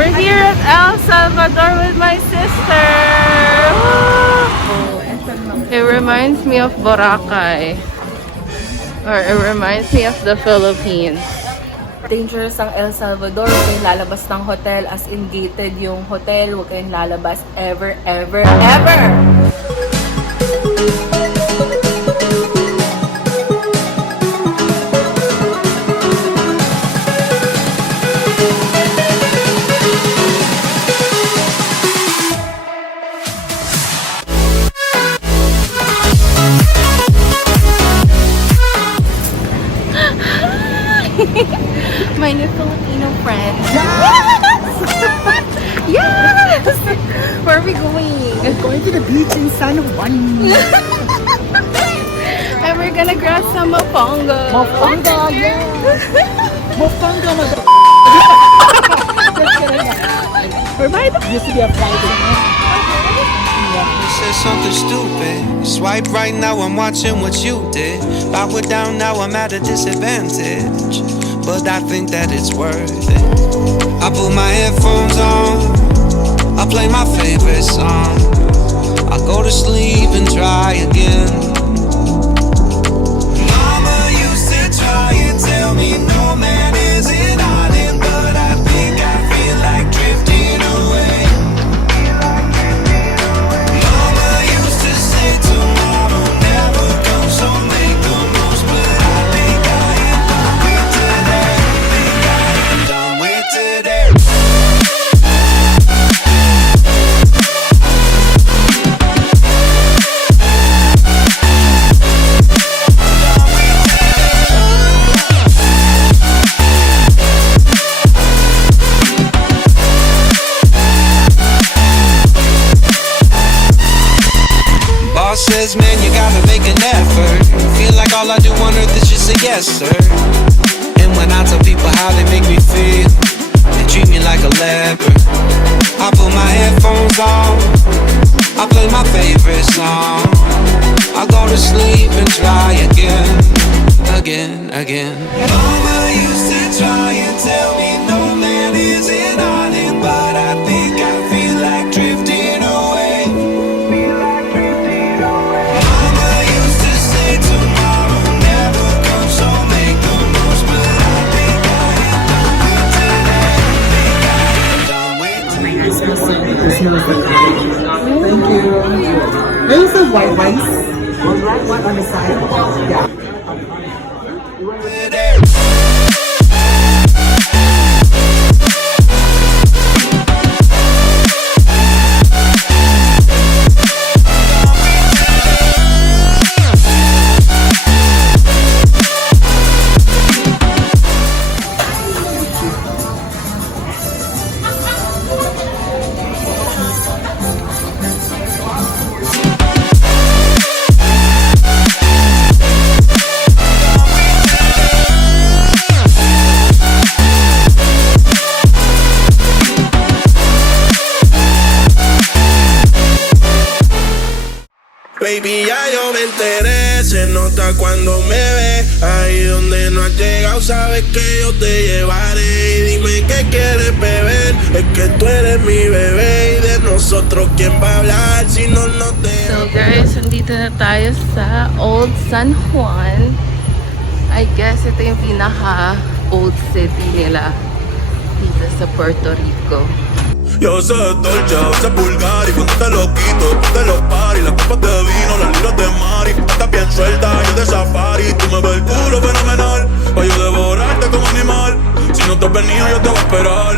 We're here at El Salvador with my sister. Woo! It reminds me of Boracay. Or it reminds me of the Philippines. Dangerous ang El Salvador. Huwag kayong lalabas ng hotel. As in gated yung hotel. Huwag kayong lalabas ever, ever, ever! My new Filipino friend. Yes! Yes! Where are we going? We're going to the beach in San Juan. And we're gonna grab some mofongo. Mofongo, yeah. Mofongo, We're by the used to be a Friday. Said something stupid. Swipe right now, I'm watching what you did. Power down now, I'm at a disadvantage. But I think that it's worth it. I put my headphones on, I play my favorite song. I go to sleep and try again. Mama used to try and tell me no man is an island, but I think I feel like drifting away. Mama used to say tomorrow never comes, so make the most, but I think I am done with today. Think I am done with today. Boss says, man, you gotta make an effort. Feel like all I do on earth is just say yes, sir. And when I tell people how they make me feel, they treat me like a leper. I put my headphones on, I play my favorite song. I go to sleep and try again, again, again. Mama used to try and tell me no man is an island, but I think I feel like drifting away. Thank you. There's a white rice. One on the side. Yeah. Baby, ya yo me enteré, se nota cuando me ve. Ahí donde no has llegado, sabes que yo te llevaré. Y dime qué quieres beber, es que tú eres mi bebé. Y de nosotros, ¿quién va a hablar si no nos deja? So guys, nandito na tayo sa Old San Juan. I guess ito yung pinaka-old city nila dito sa Puerto Rico. Yo sé dolce, sé vulgar y cuando te lo quito, te lo pari, las copas de vino, las libras de mari, estás bien suelta, yo de safari, tú me ves el culo fenomenal, pa' yo devorarte como animal, si no te has venido yo te voy a esperar,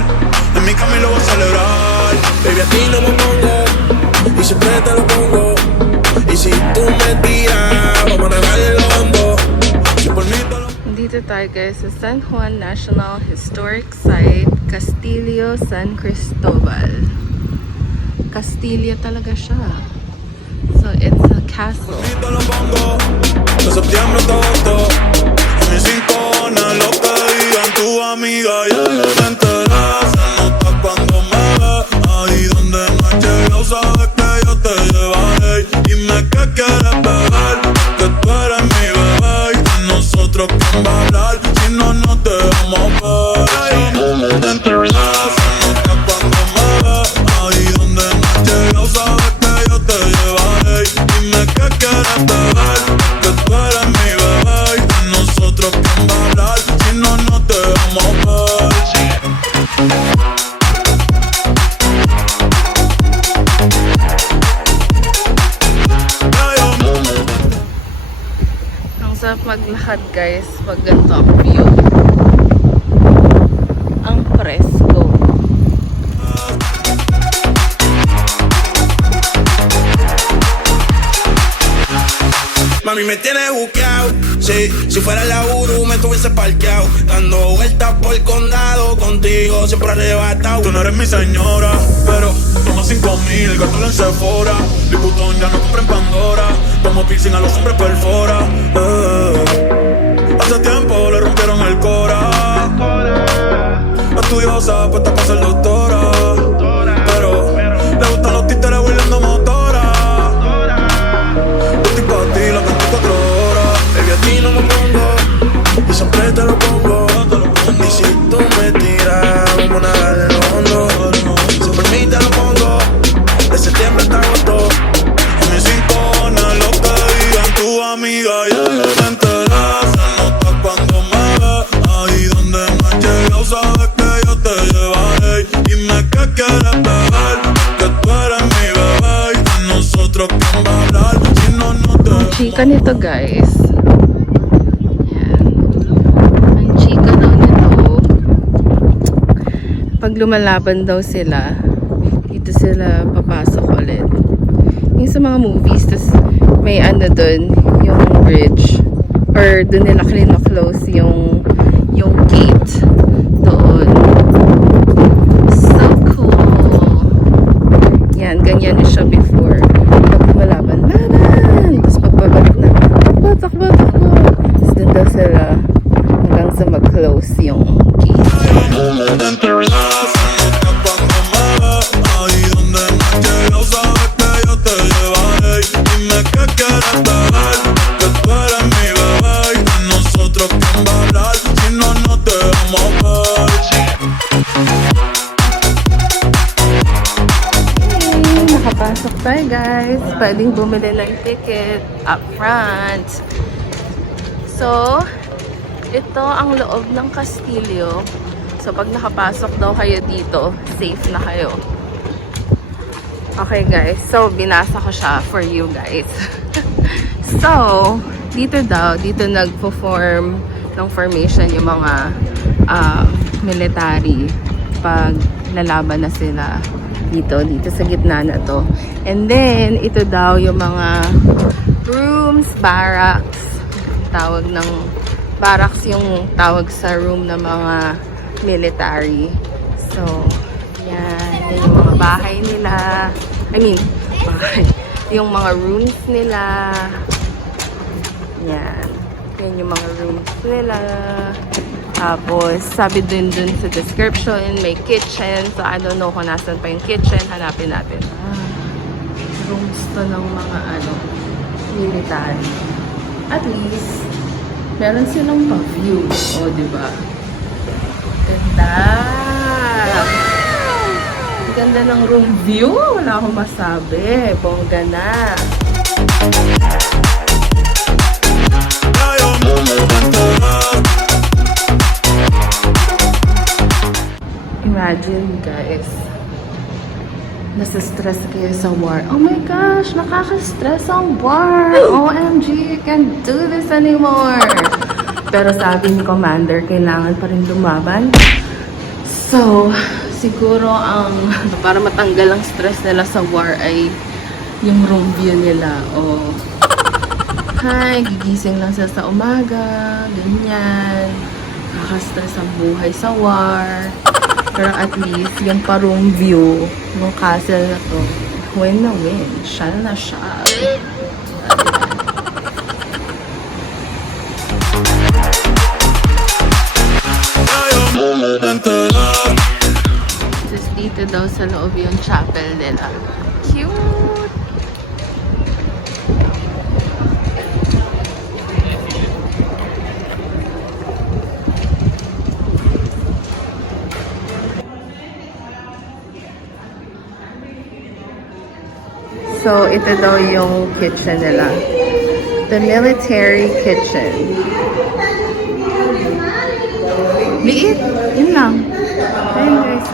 en mi cama y lo voy a celebrar, baby a ti no me pongo, y siempre te lo pongo, y si tú me tiras, vamos a nadar en lo hondo, si por mí te lo... Dito tayo guys sa San Juan National Historic Site, Castillo San Cristobal. Castillo talaga siya. So it's a castle. De septiembre hasta agosto, en mis rincones, lo que digan tu amiga, ya yo te enteré. Se nota cuando me ve, ahí donde no has llegado, sabes que yo te llevaré. Dime qué quieres beber, que tú eres mi bebé. Y de nosotros, ¿quién va a hablar si no nos dejamos ver? Ya yo te enteré. Se nota cuando maglakad guys pag ganito ang view. Ang presko. Mami me tiene buqueado, sí, si fuera la Uru me estuviese parqueado, dando vueltas por el condado, contigo siempre arrebatado. Tú no eres mi señora, pero toma 5,000, gasto en Sephora, Liputón ya no compra en Pandora, como piercing a los hombres perfora. Hace tiempo le rompieron el cora, estudiosa, puesta para ser doctora, pero le gustan los títeres huirleando motora. Lo que 24 horas, baby, a ti no me pongo, y siempre te lo pongo. Y si tú me tiras, vamos a nadar en lo hondo. Si por mí te lo pongo, de septiembre hasta agosto. A mí sin cojones lo que digan tu amiga, y ella te enteras. Se nota cuando me ves, ahí donde no has llegado, sabes que yo te llevaré. Dime qué quieres beber, que tú eres mi bebé, y de nosotros quién va a hablar. Chika nito guys. Yan. Ang chika daw nito. Pag lumalaban daw sila, dito sila papasok ulit. Yung sa mga movies, tas may ano dun, yung bridge. Or dun nila close yung gate. Doon. So cool. Yan, ganyan na siya before. Pag lumalaban, babalik na. Takbo. Tapos doon daw sila hanggang sa mag-close yung gate. Nakapasok tayo guys. Pwedeng bumili ng ticket up front. So, ito ang loob ng Kastilyo. So, pag nakapasok daw kayo dito, safe na kayo. Okay guys, so binasa ko siya for you guys. So, dito nagpo-form ng formation yung mga military pag lalaban na sila dito sa gitna na to. And then, ito daw yung mga rooms, barracks. Tawag ng barracks yung tawag sa room ng mga military. So, yan yung mga bahay nila. Bahay. Yung mga rooms nila. Yan. Yan yung mga rooms nila. Tapos, sabi dun sa description, may kitchen. So, I don't know kung nasan pa yung kitchen. Hanapin natin. Rooms to ng mga military. At least, meron silang pa-view. O, diba? Ganda! Ang ganda ng room view. Wala akong masabi. Bongga na. Imagine guys, nasa-stress kayo sa war. Oh my gosh, nakaka-stress ang war. OMG, you can't do this anymore. Pero sabi ni Commander, kailangan pa rin lumaban. So, siguro para matanggal ang stress nila sa war ay yung room view nila. Hi, gigising lang sila sa umaga, ganyan. Nakaka-stress ang buhay sa war. Pero at least, yung parong view ng castle na to, win na win. Shall na shall. Just dito daw sa loob yung chapel nila. Cute! So, ito daw yung kitchen nila. The military kitchen. Liit. Yun lang. Ayun guys,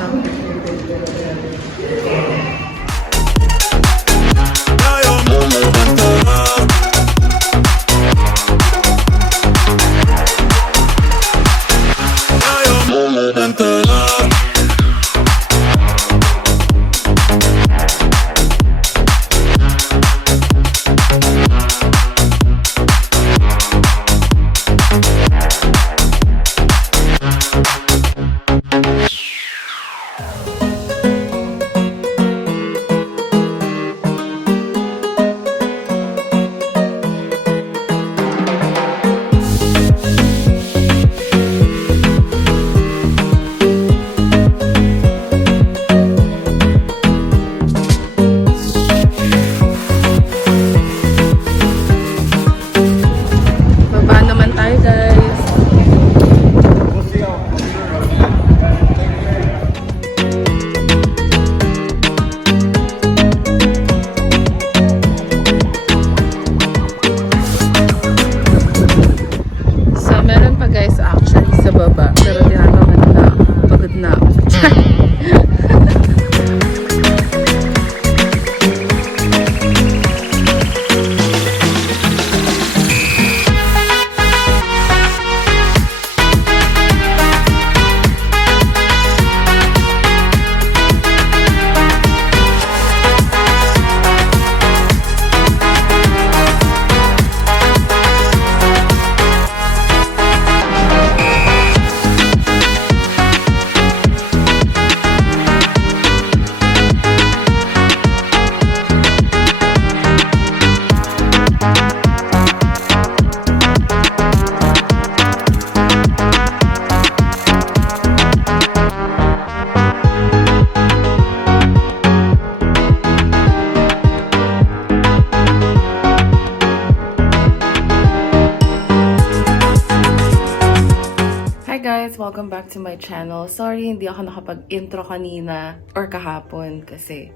welcome back to my channel. Sorry, hindi ako nakapag-intro kanina or kahapon kasi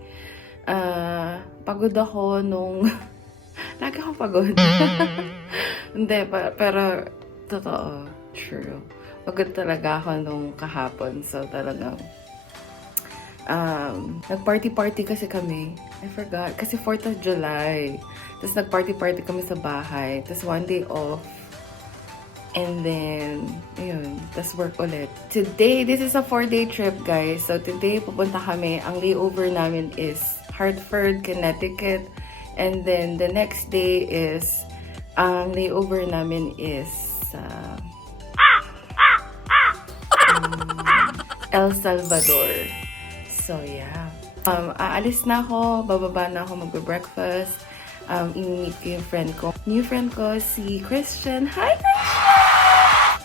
pagod ako nung... Lagi akong pagod. Hindi, pero totoo, true. Pagod talaga ako nung kahapon. So talagang nag-party-party kasi kami. I forgot. Kasi 4th of July. Tapos nag-party-party kami sa bahay. Tapos one day off. And then, ayun, tas work ulit. Today, this is a 4-day trip, guys. So, today, pupunta kami. Ang layover namin is Hartford, Connecticut. And then, the next day is, ang layover namin is El Salvador. So, yeah. Aalis na ako, bababa na ako magbe-breakfast. I-meet ko yung friend ko. New friend ko, si Christian. Hi, Christian!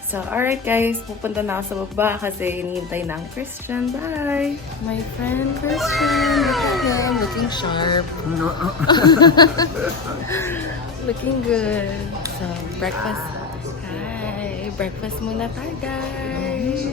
So, alright guys, pupunta na ako sa baba kasi hinihintay na ang Christian. Bye! My friend Christian, look at him, looking sharp. Looking good. So, breakfast. Hi! Breakfast muna tayo, guys!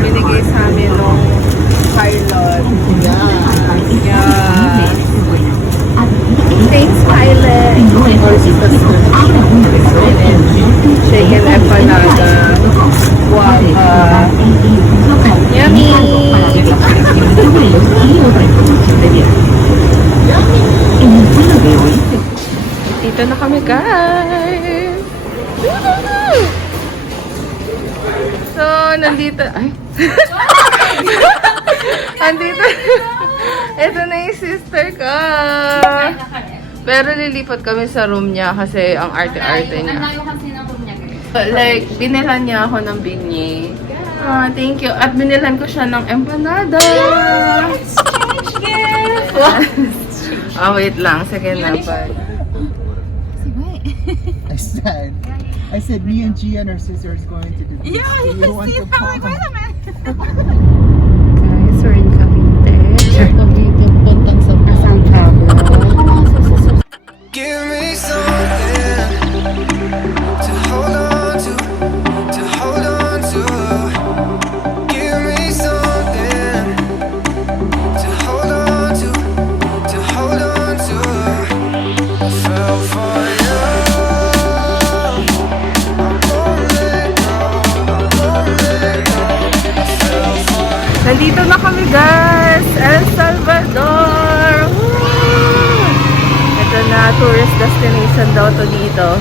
Binigay sa amin nung pilot. Yeah. Thanks, pilot. Chicken empanada. Guava. Yummy! Dito na kami, guys! So, nandito... Ay! Nandito... Ito na yung sister ko! Pero lilipat kami sa room niya kasi ang arte-arte niya. Ang layo kasi ng room niya, guys. Like, binilhan niya ako ng binye. Thank you. At binilhan ko siya ng empanada. Exchange gift! Wait lang. Sige na. Bye. I said, me and Jeia and her sister is going to the beach. Yeah, Do you want to come? Guys, we're in Cavite. Cavite, puntang sa Santiago. Give me something to hold on to hold on to. Give me something to hold on to hold on to. I fell for you. Nandito na kami, guys! El Salvador! Woo! Ito na, tourist destination daw to dito.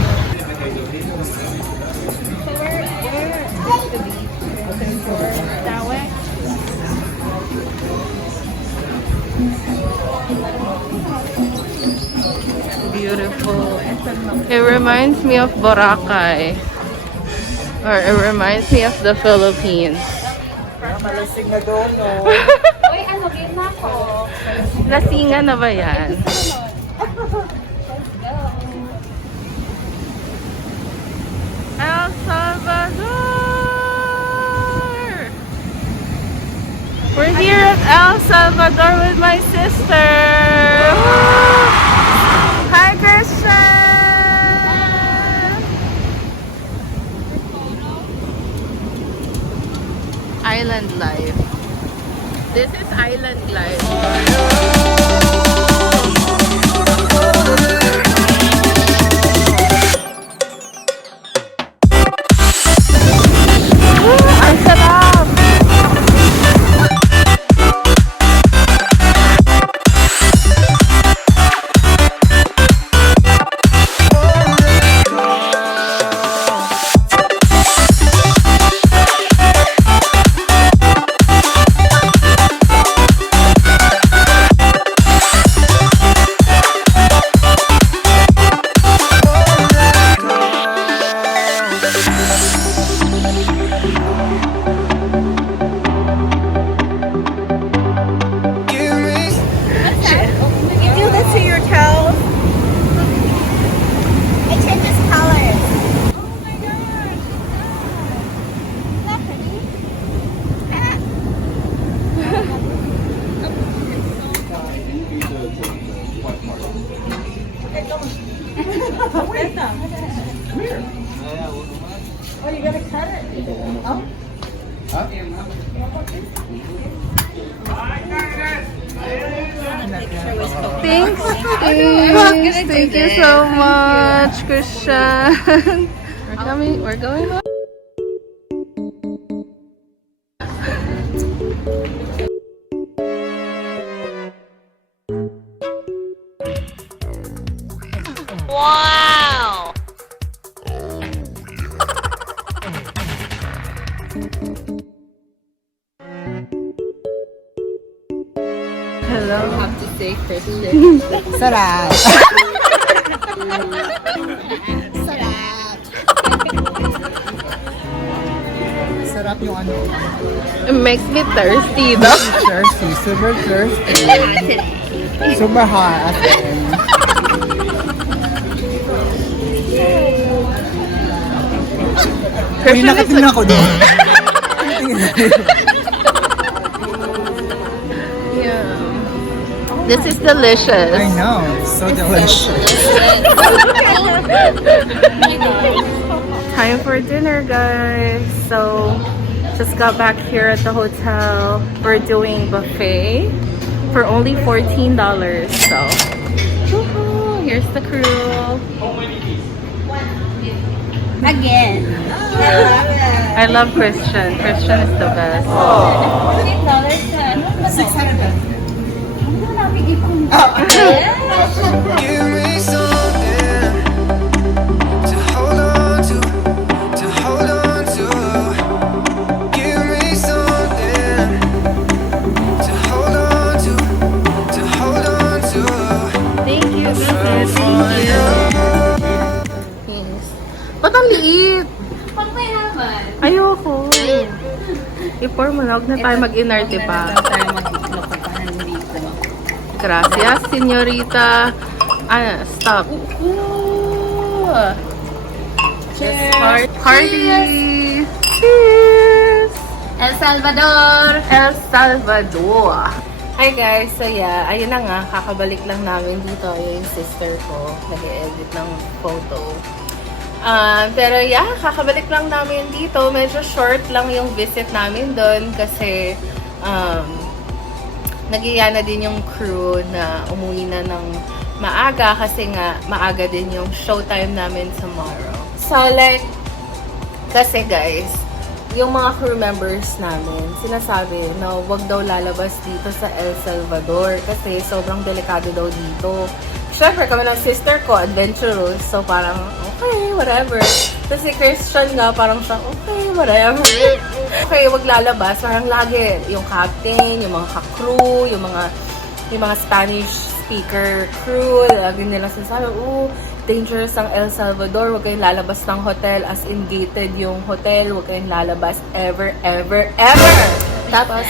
Beautiful. It reminds me of Boracay. Or it reminds me of the Philippines. Malasing na doon, no? Uy, ano, game na ako. Lasingan na ba yan? El Salvador! We're here at El Salvador with my sister! Hi, Christian! Island life. This is island life. Ang sarap! Thanks. Thank you so much, Christian. We're going home. Wow! Hello. I have to say Christian. Sarap. Sarap. Sarap yung ano. It makes me thirsty, though. Thirsty. Super thirsty. Super hot. Uy, nakatingin ako doon. Yeah. This is delicious. I know. It's so delicious. Time for dinner, guys. So, just got back here at the hotel. We're doing buffet for only $14. So, woohoo, here's the crew. Again. I love Christian. Christian is the best. Give me something to hold on to, Give me something to hold on to, Thank you. Thank you. Yes. Ba't ang liit? Pagmayaman. Ayoko. I-pour mo na. Huwag na tayo mag-inarte pa. Tayo maglokotahan dito. Gracias, señorita. Stop. Cheers. Party. Cheers. El Salvador. El Salvador. Hi guys, so yeah, ayun na nga, kakabalik lang namin dito. Yung sister ko, nag-edit ng photo. Pero yeah, kakabalik lang namin dito. Medyo short lang yung visit namin doon kasi nagiya na din yung crew na umuwi na ng maaga kasi nga maaga din yung showtime namin tomorrow. So like, kasi guys, yung mga crew members namin, sinasabi na wag daw lalabas dito sa El Salvador kasi sobrang delikado daw dito. Siyempre, kami ng sister ko, adventurous, so parang, okay, whatever. Tapos si Christian nga, parang siya, okay, whatever. Okay, wag lalabas, parang lagi, yung captain, yung mga ka-crew, yung mga Spanish speaker crew, lagi nila sinasabi, dangerous ang El Salvador, huwag kayong lalabas ng hotel, as in gated yung hotel, huwag kayong lalabas ever, ever, ever! Tapos,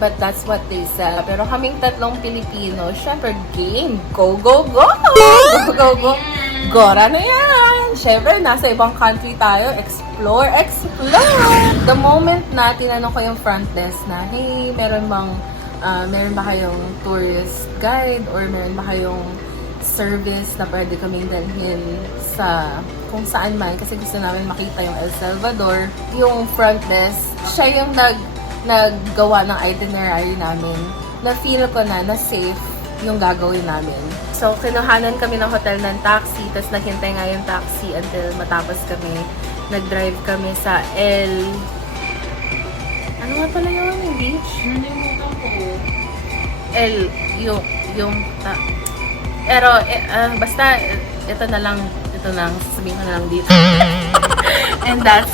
but that's what they said. Pero kaming tatlong Pilipino, syempre, game, go, go, go! Go, go, go! Gora na yan! Syempre, nasa ibang country tayo, explore, explore! The moment na tinanong ko yung front desk na, hey, meron ba kayong tourist guide or meron ba kayong service na pwede kaming dalhin sa kung saan man kasi gusto namin makita yung El Salvador. Yung front desk, siya yung naggawa ng itinerary namin. Na-feel ko na safe yung gagawin namin. So, kinuhanan kami ng hotel ng taxi, tapos naghintay nga yung taxi until matapos kami. Nag-drive kami sa ano nga pala yun? Yung beach? Nalimutan ko. Pero, basta, ito na lang, sasabihin ko na lang dito. And that's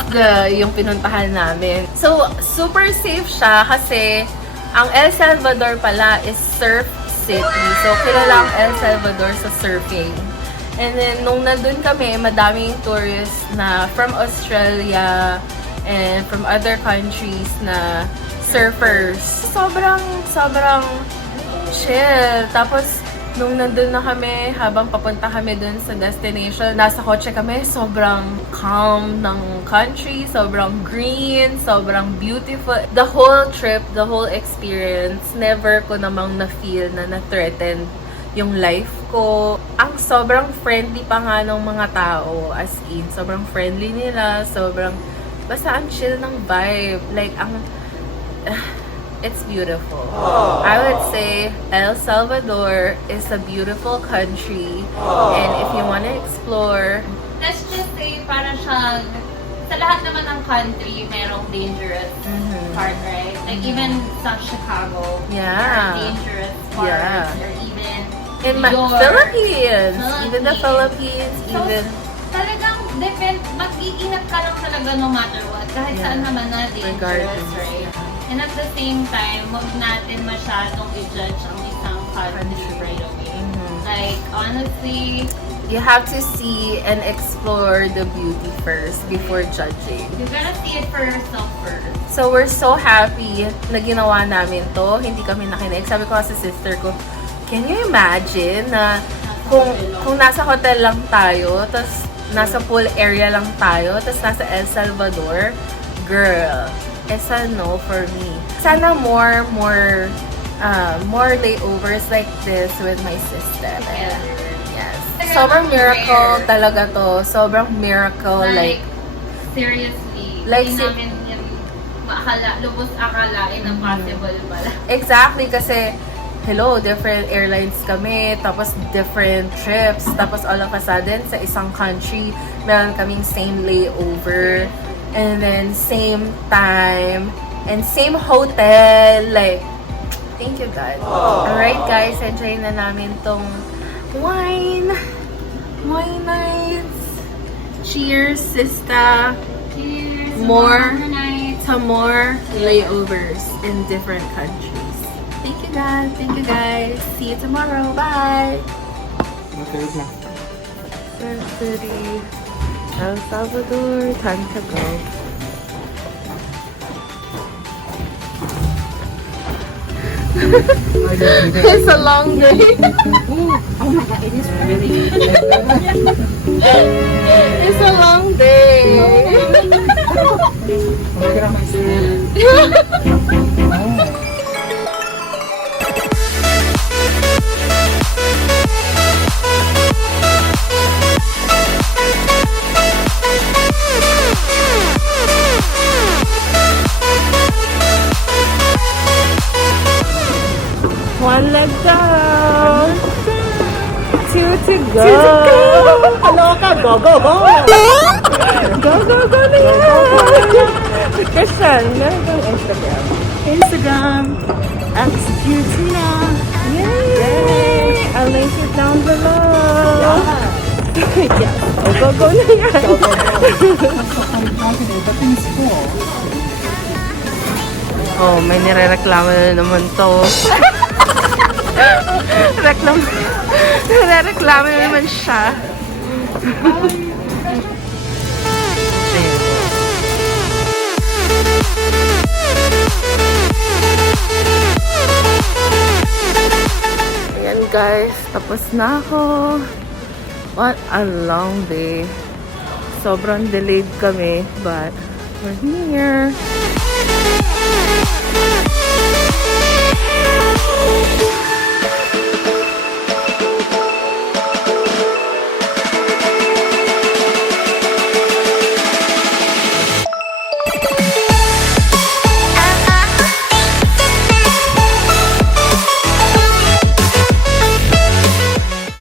yung pinuntahan namin. So, super safe siya kasi ang El Salvador pala is surf city. So, kilala ang El Salvador sa surfing. And then, nung nandun kami, madaming tourists na from Australia and from other countries na surfers. Sobrang chill. Tapos, nung nandun na kami, habang papunta kami dun sa destination, nasa kotse kami, sobrang calm ng country, sobrang green, sobrang beautiful. The whole trip, the whole experience, never ko namang na-feel na na-threaten yung life ko. Ang sobrang friendly pa nga ng mga tao, as in, sobrang friendly nila, basta ang chill ng vibe. Like, it's beautiful. I would say El Salvador is a beautiful country, and if you want to explore, Let's just say, para siyang, sa lahat naman ng country, merong dangerous part, right? Like, even sa Chicago, there are dangerous parts, or even in New York, Philippines, even the Philippines, So, even talagang, mag-iingat ka lang talaga no matter what. Kahit saan naman na dangerous, right? And at the same time, huwag natin masyadong i-judge ang isang country right away. Like, honestly, you have to see and explore the beauty first before judging. you gotta see it for yourself first. So we're so happy na ginawa namin to. Hindi kami nakinig. Sabi ko sa sister ko, can you imagine na kung nasa hotel lang tayo, tas nasa pool area lang tayo, tas nasa El Salvador, girl, it's a no for me. Sana more layovers like this with my sister. Yeah. Yes. Sobrang miracle talaga to. Sobrang miracle. Like seriously. Like, Hindi namin yung lubos akalain na possible pala. exactly, kasi hello, different airlines kami, tapos different trips, tapos all of a sudden, sa isang country, meron kaming same layover, and then same time, and same hotel, like, thank you God. Alright guys, enjoy na namin tong wine nights. Cheers, sista. Cheers. More Night. to more layovers in different countries. Thank you guys. Thank you guys. See you tomorrow. Bye. Surf City, El Salvador. Time to go. It's a long day. Oh my god, it is really It's a long day. One leg down. Two to go. Aloka, go, go, go! Go na yan. Christian, meron kang Instagram. Instagram, Attribution. Yay! I'll link it down below. Yes. Go na yan. I'm confident, but in school. Oh, may nirereklamo na naman to. Nirereklamo na naman siya. Ayan guys, tapos na ako. What a long day. Sobrang delayed kami, but we're here.